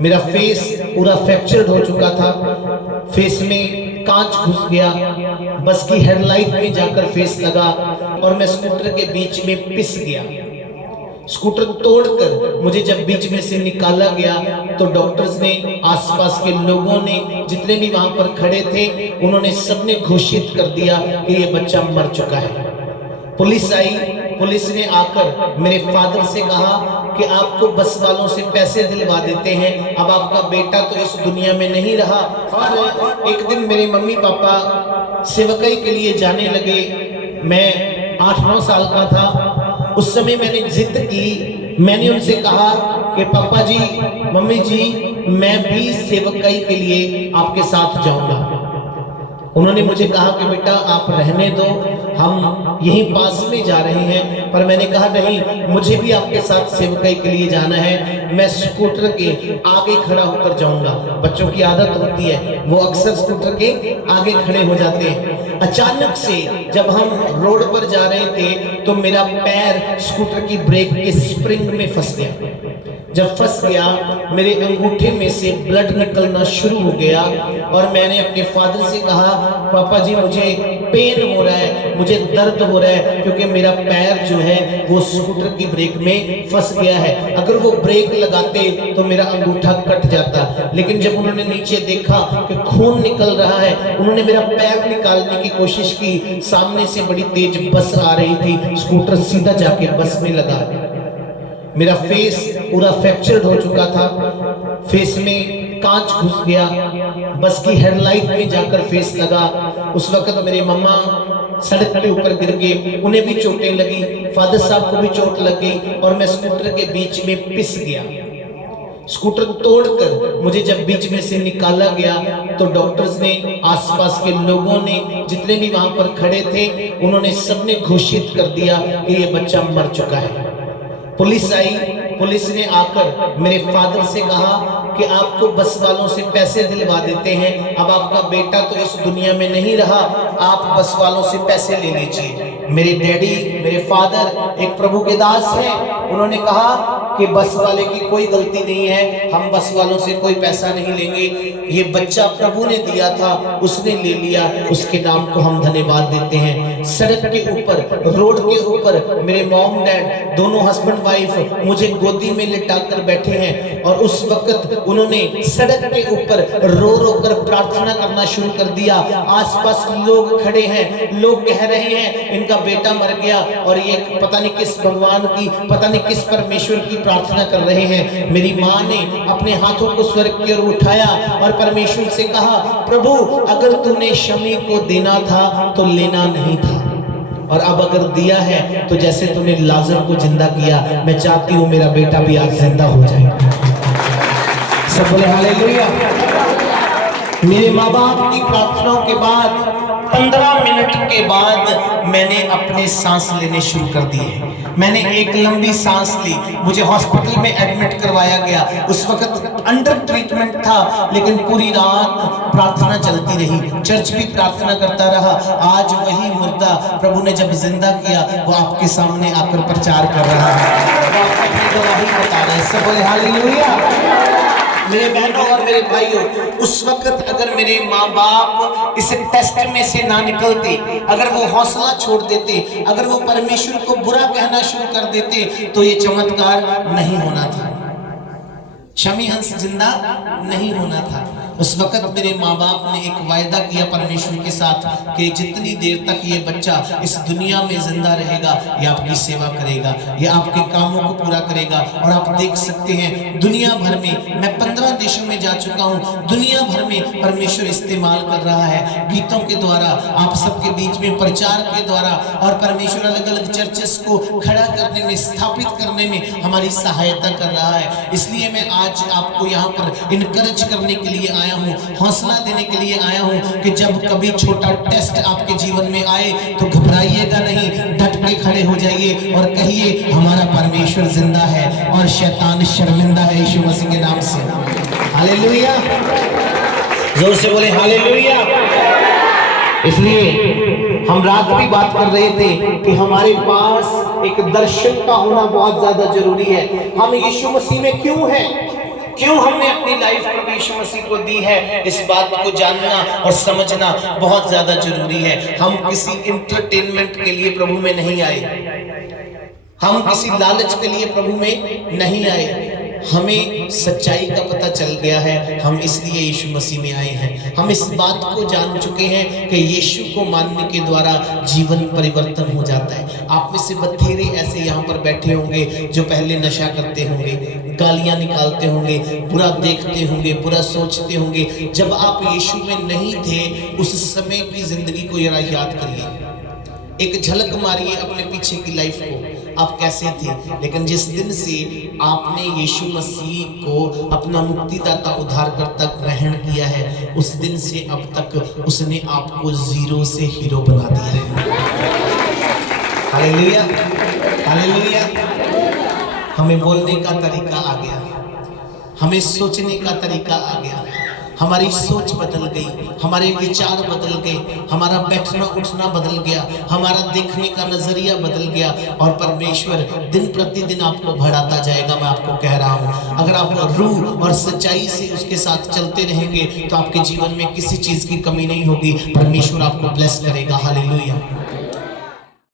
मेरा फेस पूरा फ्रैक्चर्ड हो चुका था, फेस में कांच घुस गया, बस की हेडलाइट में जाकर फेस लगा और मैं स्कूटर के बीच में पिस गया। स्कूटर तोड़कर मुझे जब बीच में से निकाला गया तो डॉक्टर्स ने, आसपास के लोगों ने, जितने भी वहां पर खड़े थे, उन्होंने सबने घोषित कर दिया कि ये बच्चा मर चुका है। पुलिस आई, पुलिस ने आकर मेरे फादर से कहा कि आपको बस वालों से पैसे दिलवा देते हैं, अब आपका बेटा तो इस दुनिया में नहीं रहा। और एक दिन मेरे मम्मी पापा सेवकाई के लिए जाने लगे। मैं 8-9 साल का था। उस समय मैंने जिद की, मैंने उनसे कहा कि पापा जी, मम्मी जी, मैं भी सेवकाई के लिए आपके साथ जाऊंगा। उन्होंने मुझे कहा कि बेटा आप रहने दो, हम यहीं पास में जा रहे हैं। पर मैंने कहा नहीं, मुझे भी आपके साथ सेवकाई के लिए जाना है। मैं स्कूटर के आगे खड़ा होकर जाऊंगा। बच्चों की आदत होती है, वो अक्सर स्कूटर के आगे खड़े हो जाते हैं। अचानक से जब हम रोड पर जा रहे थे तो मेरा पैर स्कूटर की ब्रेक के स्प्रिंग में फंस गया। जब फंस गया, मेरे अंगूठे में से ब्लड निकलना शुरू हो गया और मैंने अपने फादर से कहा, पापा जी मुझे पेन हो रहा है, मुझे दर्द हो रहा है, क्योंकि मेरा पैर जो है वो स्कूटर की ब्रेक में फंस गया है। अगर वो ब्रेक लगाते तो मेरा अंगूठा कट जाता। लेकिन जब उन्होंने नीचे देखा कि खून निकल रहा है, उन्होंने मेरा पैर निकालने की कोशिश की। सामने से बड़ी तेज बस आ रही थी, स्कूटर सीधा जाके बस में लगा। मेरा फेस पूरा फ्रैक्चर्ड हो चुका था, फेस में कांच घुस गया, बस की हेडलाइट में जाकर फेस लगा। उस वक्त मेरे मम्मा सड़क के ऊपर गिर गए, उन्हें भी चोटें लगी, फादर साहब को भी चोट लग गई और मैं स्कूटर के बीच में पिस गया। स्कूटर तोड़कर मुझे जब बीच में से निकाला गया तो डॉक्टर्स ने, आसपास के लोगों ने, जितने भी वहां पर खड़े थे, उन्होंने सबने घोषित कर दिया कि ये बच्चा मर चुका है। पुलिस आई, पुलिस ने आकर मेरे फादर से कहा कि आपको बस वालों से पैसे दिलवा देते हैं, अब आपका बेटा तो इस दुनिया में नहीं रहा, आप बस वालों से पैसे ले लीजिए। मेरे डैडी, मेरे फादर एक प्रभु के दास हैं, उन्होंने कहा कि बस वाले की कोई गलती नहीं है, हम बस वालों से कोई पैसा नहीं लेंगे, ये बच्चा प्रभु ने दिया था, उसने ले लिया, उसके नाम को हम धन्यवाद देते हैं। सड़क के ऊपर, रोड के ऊपर मेरे मॉम डैड दोनों हस्बैंड वाइफ मुझे गोदी में लिटाकर बैठे हैं और उस वक्त उन्होंने सड़क के ऊपर रो रो कर प्रार्थना करना शुरू कर दिया। आसपास लोग खड़े हैं, लोग कह रहे हैं इनका बेटा मर गया और ये पता नहीं किस भगवान की, पता नहीं किस परमेश्वर की प्रार्थना कर रहे हैं। मेरी माँ ने अपने हाथों को स्वर्ग की ओर उठाया और परमेश्वर से कहा, प्रभु अगर तूने शमी को देना था तो लेना नहीं था, और अब अगर दिया है तो जैसे तूने लाजर को जिंदा किया, मैं चाहती हूँ मेरा बेटा भी आज जिंदा हो जाए। सब बोले हालेलुया। मेरे माँ बाप की प्रार्थनाओं के बाद 15 मिनट के बाद मैंने अपने सांस लेने शुरू कर दिए। मैंने एक लंबी सांस ली, मुझे हॉस्पिटल में एडमिट करवाया गया। उस वक्त अंडर ट्रीटमेंट था, लेकिन पूरी रात प्रार्थना चलती रही, चर्च भी प्रार्थना करता रहा। आज वही मुर्दा प्रभु ने जब जिंदा किया, वो आपके सामने आकर प्रचार कर रहा है, वो अपनी गवाही बता रहा है। सब बोले हालेलुया। मेरे बहनों और मेरे भाइयों, उस वक्त अगर मेरे माँ बाप इस टेस्ट में से ना निकलते, अगर वो हौसला छोड़ देते, अगर वो परमेश्वर को बुरा कहना शुरू कर देते, तो ये चमत्कार नहीं होना था, शमी हंस जिंदा नहीं होना था। उस वक्त मेरे माँ बाप ने एक वायदा किया परमेश्वर के साथ कि जितनी देर तक ये बच्चा इस दुनिया में जिंदा रहेगा, ये आपकी सेवा करेगा, ये आपके कामों को पूरा करेगा। और आप देख सकते हैं दुनिया भर में, मैं 15 देशों में जा चुका हूँ, दुनिया भर में परमेश्वर इस्तेमाल कर रहा है, गीतों के द्वारा, आप सबके बीच में प्रचार के द्वारा, और परमेश्वर अलग अलग चर्चेस को खड़ा करने में, स्थापित करने में हमारी सहायता कर रहा है। इसलिए मैं आज आपको यहाँ पर इनकरेज करने के लिए आया हूँ, हौसला देने के लिए आया हूँ कि जब कभी छोटा टेस्ट आपके जीवन में आए तो घबराइएगा नहीं, डट के खड़े हो जाइए और कहिए हमारा परमेश्वर जिंदा है और शैतान शर्मिंदा है, यीशु मसीह के नाम से। हालेलुया, जोर से बोले हालेलुया। इसलिए हम रात भी बात कर रहे थे कि हमारे पास एक दर्शन का होना बहुत ज्यादा जरूरी है। हम यीशु मसीह में क्यों हैं? क्यों हमने अपनी लाइफ प्रभु यीशु मसीह को दी है, इस बात को जानना और समझना बहुत ज्यादा जरूरी है। हम किसी इंटरटेनमेंट के लिए प्रभु में नहीं आए, हम किसी लालच के लिए प्रभु में नहीं आए। हमें सच्चाई का पता चल गया है, हम इसलिए यीशु मसीह में आए हैं। हम इस बात को जान चुके हैं कि यीशु को मानने के द्वारा जीवन परिवर्तन हो जाता है। आप में से बथेरे ऐसे यहाँ पर बैठे होंगे जो पहले नशा करते होंगे, गालियां निकालते होंगे, बुरा देखते होंगे, बुरा सोचते होंगे। जब आप यीशु में नहीं थे, उस समय की जिंदगी को जरा याद करिए, एक झलक मारिए अपने पीछे की लाइफ को, आप कैसे थे। लेकिन जिस दिन से आपने यीशु मसीह को अपना मुक्तिदाता उद्धारकर्ता ग्रहण किया है, उस दिन से अब तक उसने आपको जीरो से हीरो बना दिया है। Hallelujah, hallelujah. हमें बोलने का तरीका आ गया, हमें सोचने का तरीका आ गया, हमारी सोच बदल गई, हमारे विचार बदल गए, हमारा बैठना उठना बदल गया, हमारा देखने का नजरिया बदल गया। और परमेश्वर दिन प्रतिदिन आपको बढ़ाता जाएगा। मैं आपको कह रहा हूँ, अगर आप रूह और सच्चाई से उसके साथ चलते रहेंगे तो आपके जीवन में किसी चीज की कमी नहीं होगी। परमेश्वर आपको ब्लेस करेगा। हालेलुया।